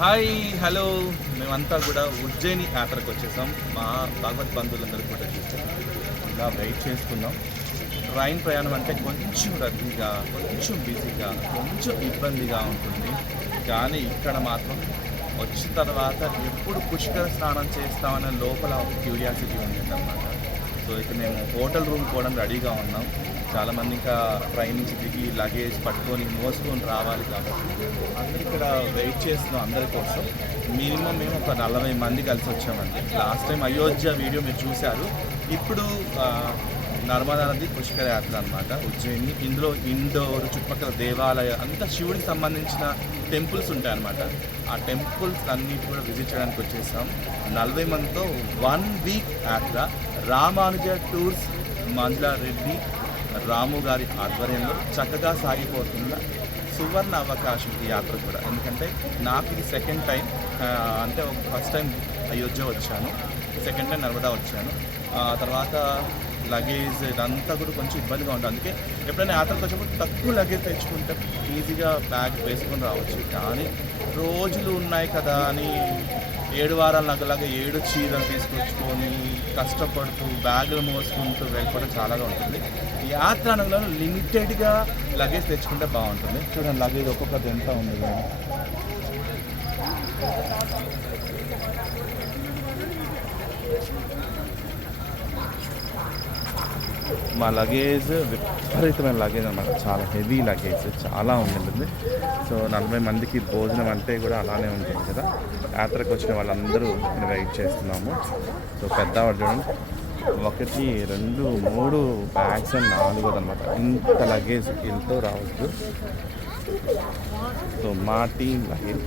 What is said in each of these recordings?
Hi hello మేమంతా కూడా ఉజ్జయిని యాత్రకు వచ్చేసాం. మా భగవత్ బంధువులందరూ కూడా చూసాం ఇలా వెయిట్ చేస్తున్నాం ట్రైన్ ప్రయాణం అంటే కొంచెం రద్దీగా కొంచెం బిజీగా కొంచెం ఇబ్బందిగా ఉంటుంది. కానీ ఇక్కడ మాత్రం వచ్చిన తర్వాత ఎప్పుడు పుష్కర స్నానం చేస్తామనే లోపల క్యూరియాసిటీ ఉంది అన్నమాట సో ఇక్కడ మేము హోటల్ రూమ్ కూడా రెడీగా ఉన్నాం. చాలామంది ఇంకా ట్రైన్ నుంచి దిగి లగేజ్ పట్టుకొని మోసుకొని రావాలి కాబట్టి అందరు ఇక్కడ వెయిట్ చేస్తున్నాం అందరి కోసం. మినిమం మేము ఒక నలభై మంది కలిసి వచ్చామండి. లాస్ట్ టైం అయోధ్య వీడియో మీరు చూశారు. ఇప్పుడు నర్మదా నది పుష్కర యాత్ర అనమాట ఉజ్జయిని. ఇందులో ఇండోర్ చుట్టుపక్కల దేవాలయ అంతా శివుడికి సంబంధించిన టెంపుల్స్ ఉంటాయన్నమాట ఆ టెంపుల్స్ అన్నిటి కూడా విజిట్ చేయడానికి వచ్చేసాం. నలభై మందితో వన్ వీక్ యాత్ర. రామానుజ టూర్స్ మంజులారెడ్డి రాము గారి ఆధ్వర్యంలో చక్కగా సాగిపోతున్న సువర్ణ అవకాశం ఈ యాత్ర కూడా. ఎందుకంటే నాకు ఇది సెకండ్ టైం అంటే ఫస్ట్ టైం అయోధ్య వచ్చాను. సెకండ్ టైం నర్మదా వచ్చాను. తర్వాత లగేజ్ ఇదంతా కూడా కొంచెం ఇబ్బందిగా ఉంటుంది అందుకే ఎప్పుడైనా యాత్రకు వచ్చినప్పుడు తక్కువ లగేజ్ తెచ్చుకుంటే ఈజీగా బ్యాగ్ వేసుకొని రావచ్చు. కానీ రోజులు ఉన్నాయి కదా అని ఏడు వారాలు నగలాగా ఏడు చీరలు తీసుకొచ్చుకొని కష్టపడుతూ బ్యాగులు మోసుకుంటూ వెళ్ళిపోవడం చాలాగా ఉంటుంది. ఈ యాత్ర అనగా లిమిటెడ్గా లగేజ్ తెచ్చుకుంటే బాగుంటుంది. చూడండి లగేజ్ ఒక్కొక్కటి ఎంత ఉంది. కదా. మా లగేజ్ విపరీతమైన లగేజ్ అనమాట చాలా హెవీ లగేజ్ చాలా ఉంటుంది సో నలభై మందికి భోజనం అంటే కూడా అలానే ఉంటుంది కదా. యాత్రకు వచ్చిన వాళ్ళందరూ వెయిట్ చేస్తున్నాము. సో పెద్దవాడు చూడండి. ఒకటి రెండు మూడు బ్యాగ్స్ అండ్ నాలుగోది అనమాట ఇంత లగేజ్ ఎంతో రావద్దు. సో మా టీం లగేజ్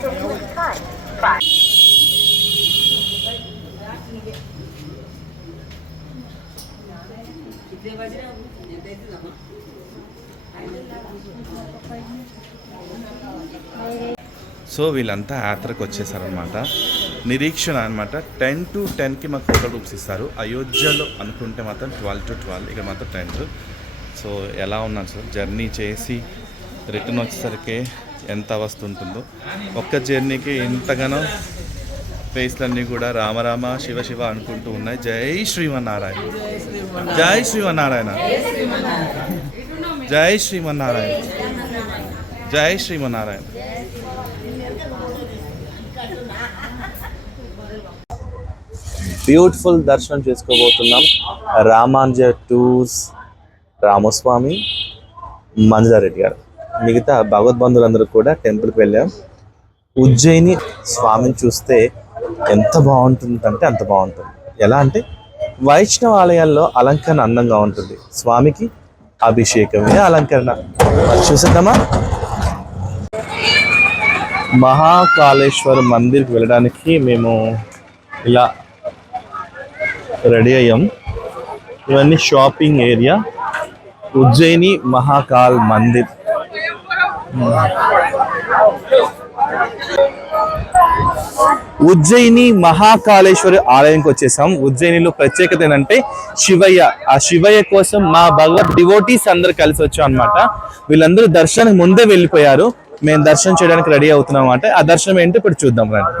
సో వీళ్ళంతా యాత్రకు వచ్చేసారనమాట నిరీక్షణ అనమాట టెన్ టు టెన్కి మాకు హోటల్ రూమ్స్ ఇస్తారు. అయోధ్యలో అనుకుంటే మాత్రం ట్వెల్వ్ టు ట్వెల్వ్. ఇక్కడ మాత్రం టెన్ సో ఎలా ఉన్నాను సార్? జర్నీ చేసి రిటర్న్ వచ్చేసరికి ఎంత అవస్థ ఉంటుందో ఒక్క జర్నీకి ఇంతగానో ఫేస్లన్నీ కూడా రామరామ శివ శివ అనుకుంటూ ఉన్నాయి. జై శ్రీమన్నారాయణ. జై శ్రీమన్నారాయణ. జై శ్రీమన్నారాయణ. జై శ్రీమన్నారాయణ. బ్యూటిఫుల్ దర్శనం చేసుకోబోతున్నాం. రామాంజ టూర్స్ రామస్వామి మంజారెడ్డి గారు. మిగతా భగవద్బంధులందరూ కూడా టెంపుల్కి వెళ్ళాం. ఉజ్జయిని స్వామిని చూస్తే ఎంత బాగుంటుందంటే అంత బాగుంటుంది. ఎలా అంటే వైష్ణవ ఆలయాల్లో అలంకరణ అందంగా ఉంటుంది. స్వామికి అభిషేకమే అలంకరణ. మరి చూసేద్దామా? మహాకాళేశ్వర మందిర్కి వెళ్ళడానికి మేము ఇలా రెడీ అయ్యాం. ఇవన్నీ షాపింగ్ ఏరియా. ఉజ్జయిని మహాకాల్ మందిర్. ఉజ్జయిని మహాకాళేశ్వరి ఆలయంకి వచ్చేసాం. ఉజ్జయినిలో ప్రత్యేకత ఏంటంటే శివయ్య. ఆ శివయ్య కోసం మా భగవద్ డివోటీస్ అందరు కలిసి వచ్చాం అనమాట వీళ్ళందరూ దర్శనం ముందే వెళ్ళిపోయారు. మేము దర్శనం చేయడానికి రెడీ అవుతున్నాం అనమాట ఆ దర్శనం ఏంటో ఇప్పుడు చూద్దాం రండి.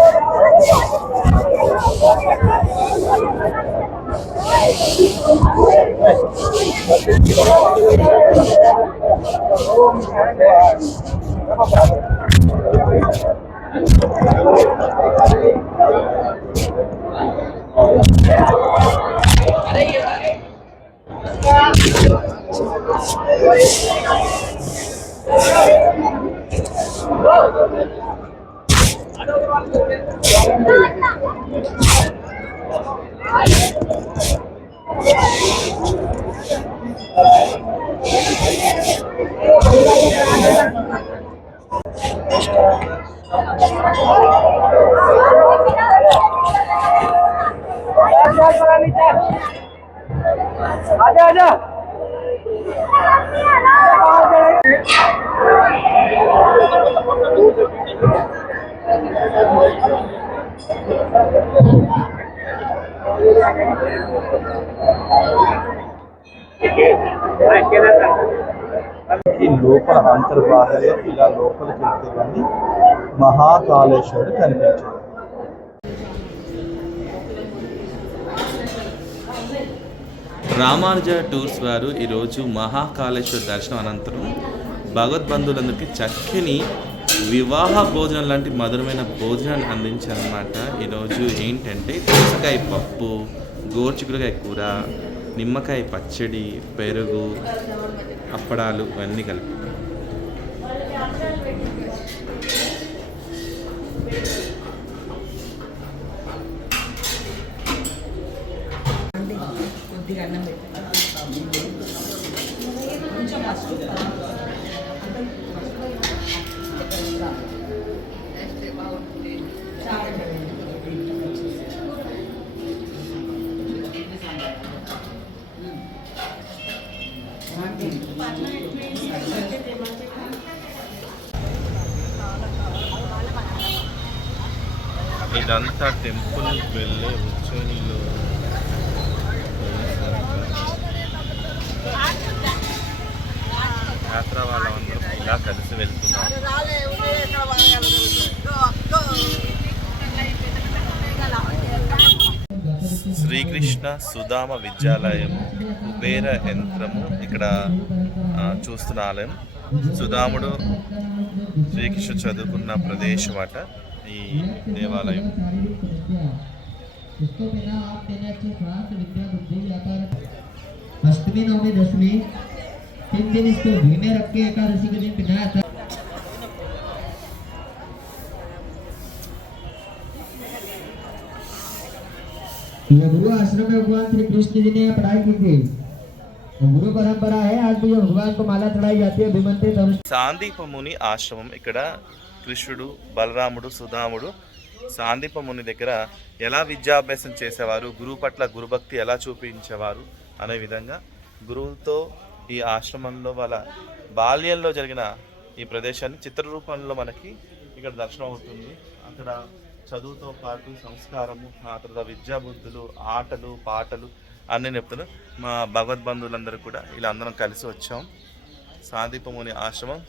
ఈ చేశాడు కనిపించాడు రామానుజ టూర్స్ వారు ఈరోజు మహాకాళేశ్వర దర్శనం అనంతరం భగవద్బంధువులందరికీ చక్కని వివాహ భోజనం లాంటి మధురమైన భోజనాన్ని అందించారనమాట ఈరోజు ఏంటంటే దోసకాయ పప్పు గోర్చికుడుకాయ కూర నిమ్మకాయ పచ్చడి పెరుగు అప్పడాలు ఇవన్నీ కలిపి. కొద్దిగా అన్నం పెట్టి. కొంచెం ఫస్ట్ ఇదంతా టెంపుల్ వెళ్ళే ఉజ్జయినిలో యాత్ర వాళ్ళందరం ఇలా కలిసి వెళ్తున్నాం. శ్రీకృష్ణ సుధామ విద్యాలయం కుబేర యంత్రము ఇక్కడ చూస్తున్న ఆలయం. సుధాముడు శ్రీకృష్ణ చదువుకున్న ప్రదేశం అట. ఈ దేవాలయం इसको बिना आप देने अच्छे स्वास्थ्य विद्या बुद्धि व्यापार अष्टमी नवमी दसवीं तीन दिन इसको घी में रख के एकादशी के दिन पिनाया था ये गुरु आश्रम में भगवान श्री कृष्ण जी ने यह पढ़ाई की थी गुरु परंपरा है आज भी ये भगवान को माला चढ़ाई जाती है अभिमंत्रित अनुष्ठान సాందీపముని ఆశ్రమం ఇక్కడ కృష్ణుడు బలరాముడు సుధాముడు సాందీపముని దగ్గర ఎలా విద్యాభ్యాసం చేసేవారు గురువు పట్ల గురుభక్తి ఎలా చూపించేవారు అనే విధంగా గురువుతో ఈ ఆశ్రమంలో వాళ్ళ బాల్యంలో జరిగిన ఈ ప్రదేశాన్ని చిత్రరూపంలో మనకి ఇక్కడ దర్శనం అవుతుంది. అక్కడ చదువుతో పాటు సంస్కారము ఆ తర్వాత విద్యాబుద్ధులు ఆటలు పాటలు అన్నీ చెప్తున్నారు మా భగవద్బంధువులందరూ కూడా ఇలా అందరం కలిసి వచ్చాం. సాదీపముని ఆశ్రమం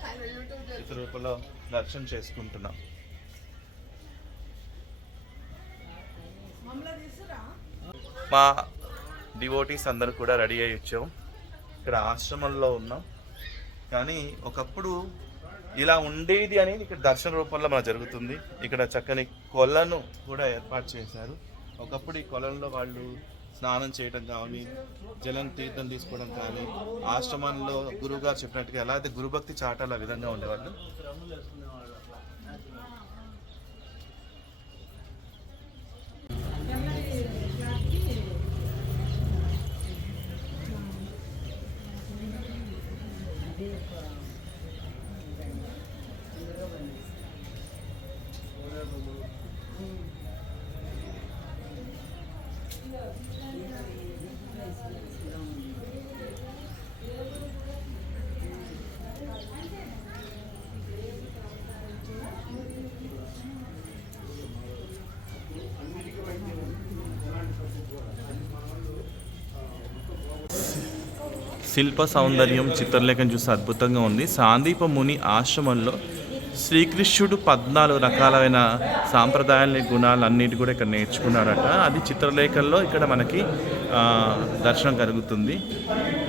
ఇతర రూపంలో దర్శనం చేసుకుంటున్నాం. మా డివోటీస్ అందరూ కూడా రెడీ అయ్యి వచ్చాం. ఇక్కడ ఆశ్రమంలో ఉన్నాం. కానీ ఒకప్పుడు ఇలా ఉండేది అనేది ఇక్కడ దర్శన రూపంలో మన జరుగుతుంది. ఇక్కడ చక్కని కొలను కూడా ఏర్పాటు చేశారు. ఒకప్పుడు ఈ కొలంలో వాళ్ళు స్నానం చేయడం కానీ జలం తీర్థం తీసుకోవడం కానీ ఆశ్రమంలో గురువు గారు చెప్పినట్టుగా ఎలా అయితే గురుభక్తి చాటాల ఆ విధంగా ఉండేవాళ్ళు? శిల్ప సౌందర్యం చిత్రలేఖనం చూస్తే అద్భుతంగా ఉంది. సాందీప ముని ఆశ్రమంలో శ్రీకృష్ణుడు పద్నాలుగు రకాలైన సాంప్రదాయాల గుణాలు అన్నిటి కూడా ఇక్కడ నేర్చుకున్నాడట అది చిత్రలేఖల్లో ఇక్కడ మనకి దర్శనం కలుగుతుంది.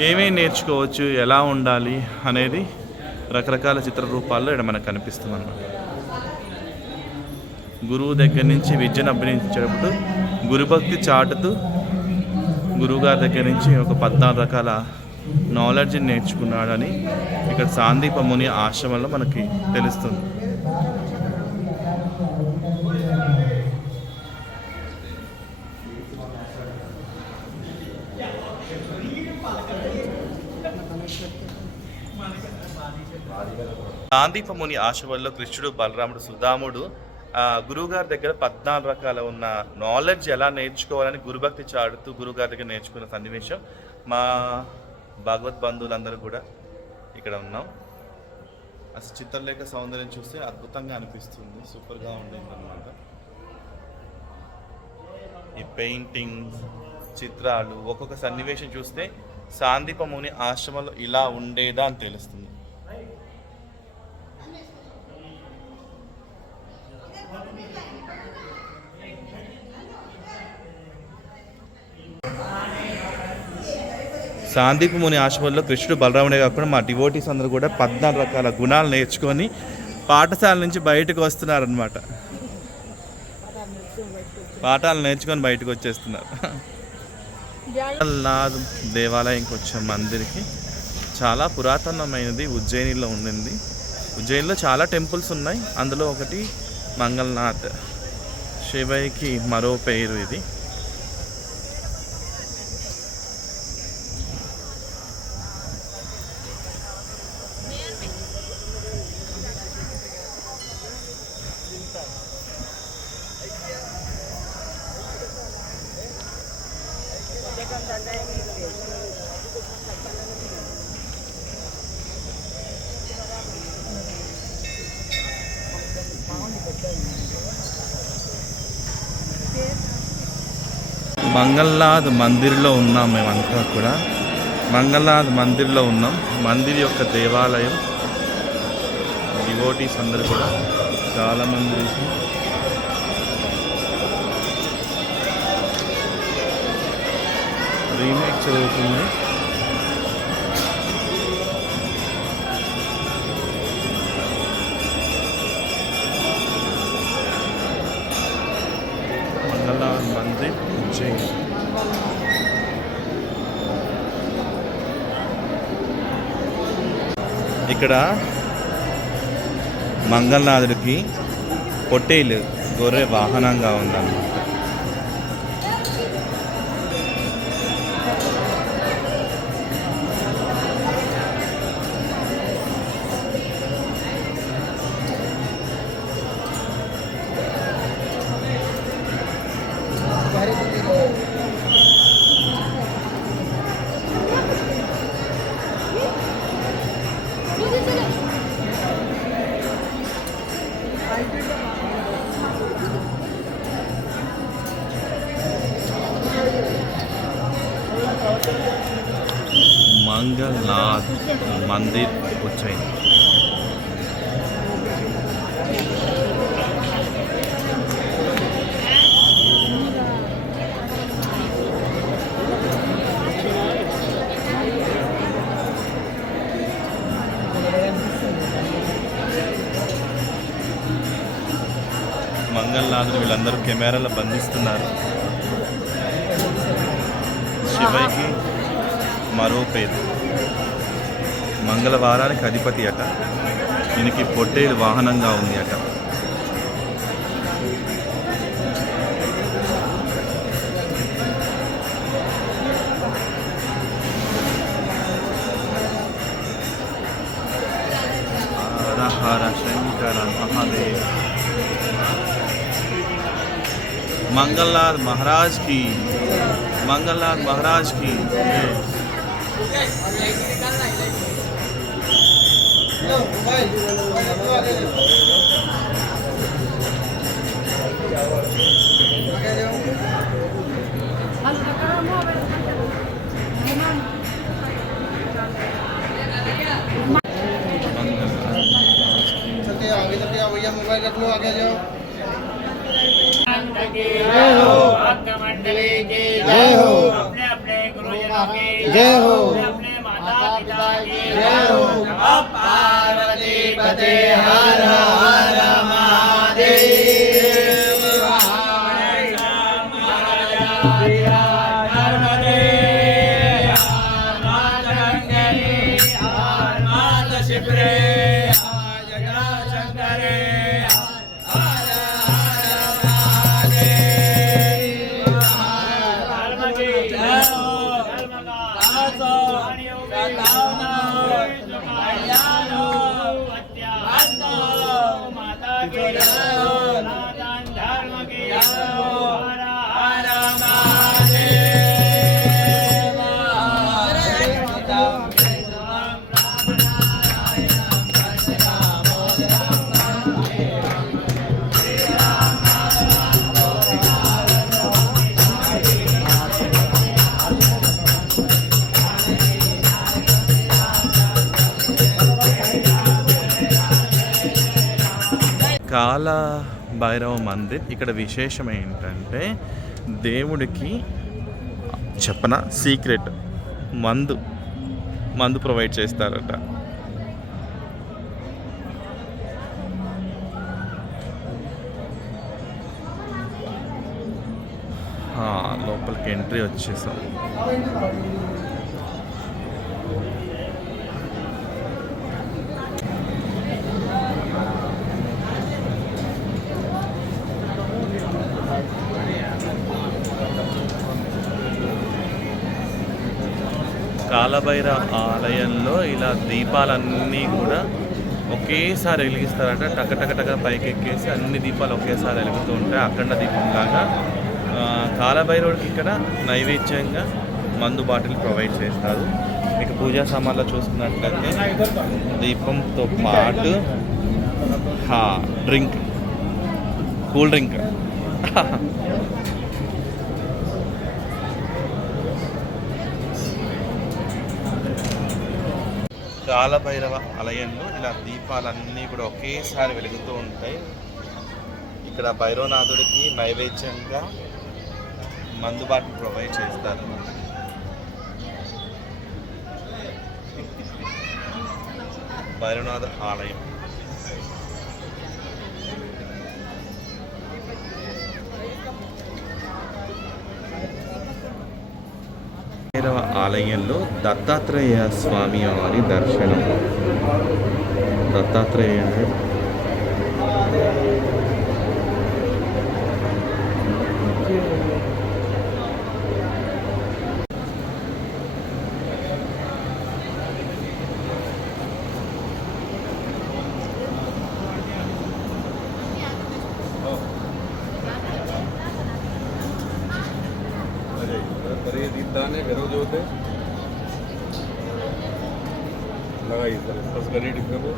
ఏమేమి నేర్చుకోవచ్చు ఎలా ఉండాలి అనేది రకరకాల చిత్ర రూపాల్లో ఇక్కడ మనకు కనిపిస్తుంది అన్నమాట గురువు దగ్గర నుంచి విద్యను అభ్యసించేటప్పుడు గురుభక్తి చాటుతూ గురువుగారి దగ్గర నుంచి ఒక పద్నాలుగు రకాల నాలెడ్జ్ని నేర్చుకున్నాడని ఇక్కడ సాందీప ముని ఆశ్రమంలో మనకి తెలుస్తుంది. సాందీప ముని ఆశ్రమంలో కృష్ణుడు బలరాముడు సుధాముడు గురువుగారి దగ్గర పద్నాలుగు రకాల ఉన్న నాలెడ్జ్ ఎలా నేర్చుకోవాలని గురుభక్తి చాడుతూ గురువుగారి దగ్గర నేర్చుకున్న సన్నివేశం. మా భగవద్ బంధువులందరూ కూడా ఇక్కడ ఉన్నాం. అసలు చిత్రలేఖ సౌందర్యం చూస్తే అద్భుతంగా అనిపిస్తుంది. సూపర్గా ఉండేది అనమాట ఈ పెయింటింగ్స్ చిత్రాలు ఒక్కొక్క సన్నివేశం చూస్తే సాందీప ముని ఆశ్రమంలో ఇలా ఉండేదా అని తెలుస్తుంది. సాందీప్ ముని ఆశ్రమంలో కృష్ణుడు బలరాముడే కాకుండా మా డివోటీస్ అందరూ కూడా పద్నాలుగు రకాల గుణాలు నేర్చుకొని పాఠశాల నుంచి బయటకు వస్తున్నారనమాట పాఠాలు నేర్చుకొని బయటకు వచ్చేస్తున్నారు. నాథ్ దేవాలయంకి వచ్చే మందిరికి చాలా పురాతనమైనది ఉజ్జయినిలో ఉండింది. ఉజ్జయినిలో చాలా టెంపుల్స్ ఉన్నాయి. అందులో ఒకటి మంగళనాథ్. శివయ్యకి మరో పేరు ఇది. మంగళనాథ్ మందిర్లో ఉన్నాం మేమంతా కూడా. మంగళనాథ్ మందిర్లో ఉన్నాం. మందిర్ యొక్క దేవాలయం. డివోటీస్ అందరూ కూడా చాలామంది రీమేక్ చదువుతుంది ఇక్కడ మంగళనాథుడికి పొట్టేలు గొర్రె వాహనంగా ఉందన్నమాట. మందిర్ ఉజ్జయిన్. మంగళనాథుడు వీళ్ళందరూ కెమెరాలో బంధిస్తున్నారు. శివైకి మరో పేరు. మంగళవారానికి అధిపతి అట. దీనికి పొట్టేలు వాహనంగా ఉంది అట. మహాదేవ్. మంగళనాథ్ మహారాజ్కి. మంగళనాథ్ మహారాజ్కి. Jauh. देहा కాల భైరవ మందిర్ ఇక్కడ విశేషం ఏంటంటే దేవుడికి చెప్పన? సీక్రెట్ మందు మందు ప్రొవైడ్ చేస్తారట. లోపలికి ఎంట్రీ వచ్చేసాం. కాలభైర ఆలయంలో ఇలా దీపాలన్నీ కూడా ఒకేసారి వెలిగిస్తారట. టక టక టక పైకి ఎక్కేసి అన్ని దీపాలు ఒకేసారి వెలుగుతూ ఉంటాయి. అఖండ దీపంలాగా ఆ, కాలభైరవుడికి ఇక్కడ నైవేద్యంగా మందు బాటిల్ ప్రొవైడ్ చేస్తారు. ఇక పూజా సామాన్లు చూసుకున్నట్లయితే దీపంతో పాటు డ్రింక్. Cool drink. కాలభైరవ ఆలయంలో ఇలా దీపాలన్నీ కూడా ఒకేసారి వెలుగుతూ ఉంటాయి. ఇక్కడ భైరవనాథుడికి నైవేద్యంగా మందుబాటు ప్రొవైడ్ చేస్తారు. భైరవనాథ ఆలయం. భైరవ ఆలయంలో దత్తాత్రేయ స్వామి వారి దర్శనం. దత్తాత్రేయ बस डिब्बे को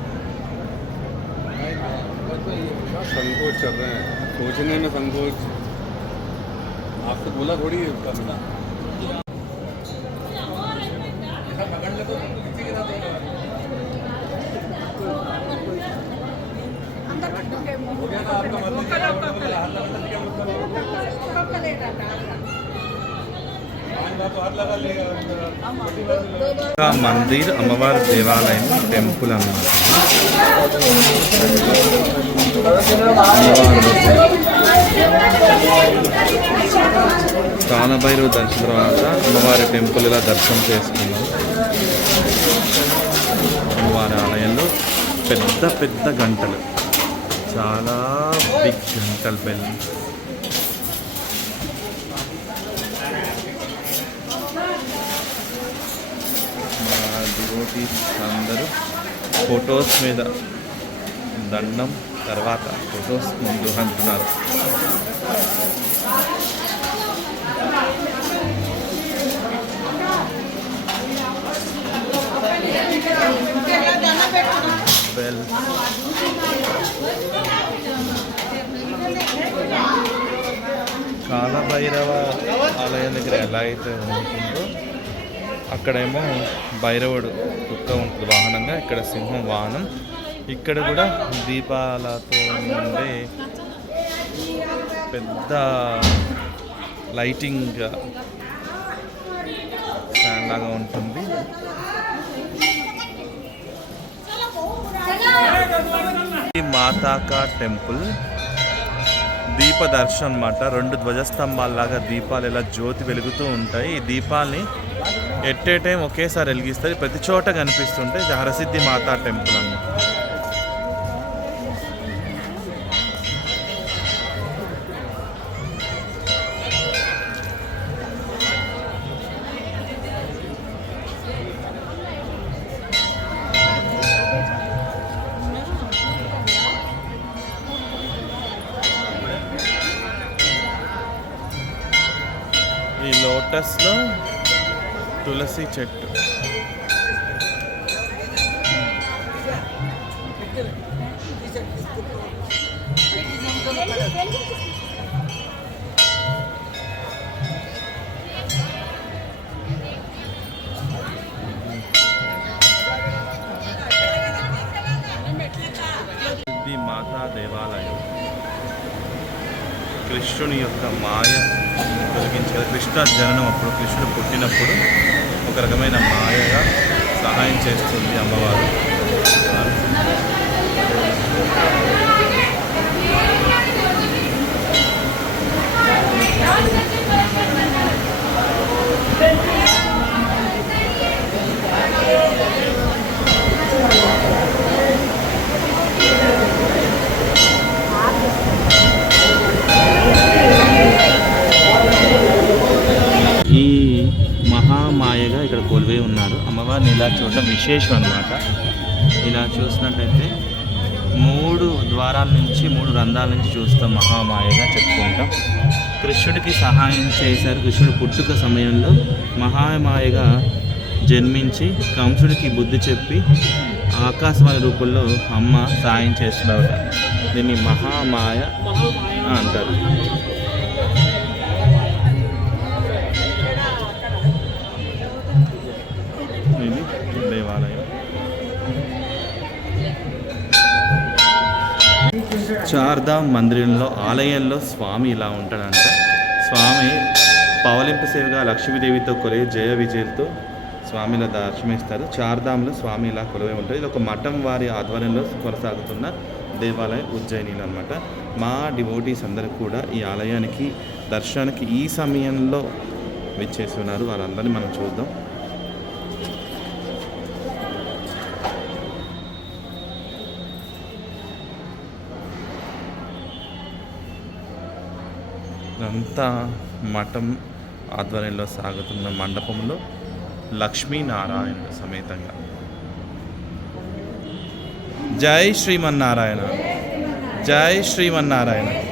संकोच चल रहे हैं। सोचने में संकोच। आपसे बोला थोड़ी है उसका మందిర్ అమ్మవారి దేవాలయం టెంపుల్ అన్నమాట. కాలభైరవ దర్శనం తర్వాత అమ్మవారి టెంపుల్ ఇలా దర్శనం చేసుకున్నాం. అమ్మవారి ఆలయంలో పెద్ద పెద్ద గంటలు. చాలా బిగ్ గంటలు బెల్ మా చేసి అందరూ ఫొటోస్ మీద దండం తర్వాత ఫొటోస్ ముందు అంటున్నారు. వెల్ కాలభైరవ ఆలయం దగ్గర ఎలా అయితే ఉంటుందో అక్కడేమో భైరవుడు కుక్క ఉంటుంది వాహనంగా ఇక్కడ సింహం వాహనం. ఇక్కడ కూడా దీపాలతో ఉండే పెద్ద లైటింగ్ స్టాండ్ లాగా ఉంటుంది. ఈ మాతాకా టెంపుల్ దీప అనమాట అన్నమాట రెండు ధ్వజస్తంభాల్లాగా దీపాలు ఇలా జ్యోతి వెలుగుతూ ఉంటాయి. ఈ దీపాల్ని ఎట్టే టైం ఒకేసారి వెలిగిస్తుంది. ప్రతి చోట కనిపిస్తుంటే ఇది హరసిద్ధి మాతా టెంపుల్ అన్నమాట. తులసి చెట్టు. మాతా దేవాలయం. కృష్ణుని యొక్క మాయ తొలగించారు కృష్ణ జననం అప్పుడు కృష్ణుడు పుట్టినప్పుడు ఒక రకమైన మాయగా సహాయం చేస్తుంది అమ్మవారు. ఈ ఇలా చూడడం విశేషం అన్నమాట. ఇలా చూసినట్టయితే మూడు ద్వారాల నుంచి మూడు రంధ్రాల నుంచి చూస్తాం మహామాయగా చెప్పుకుంటాం. కృష్ణుడికి సహాయం చేశారు. కృష్ణుడు పుట్టుక సమయంలో మహామాయగా జన్మించి కంసుడికి బుద్ధి చెప్పి ఆకాశవాణి రూపంలో అమ్మ సాయం చేస్తున్నారట దీన్ని మహామాయ అంటారు. చార్ధామ్ మందిరంలో ఆలయంలో స్వామి ఇలా ఉంటాడంట. స్వామి పవలింపు సేవగా లక్ష్మీదేవితో కొలే జయ విజయలతో స్వామిలా దర్శనమిస్తారు. చార్ధాంలో స్వామి ఇలా కొలువై ఉంటుంది ఇది ఒక మఠం వారి ఆధ్వర్యంలో కొనసాగుతున్న దేవాలయం ఉజ్జయినిలు అనమాట మా డివోటీస్ అందరూ కూడా ఈ ఆలయానికి దర్శనానికి ఈ సమయంలో విచ్చేసి ఉన్నారు. వారందరినీ మనం చూద్దాం. ఇదంతా మఠం ఆధ్వర్యంలో సాగుతున్న మండపంలో లక్ష్మీనారాయణ సమేతంగా. జై శ్రీమన్నారాయణ. జై శ్రీమన్నారాయణ.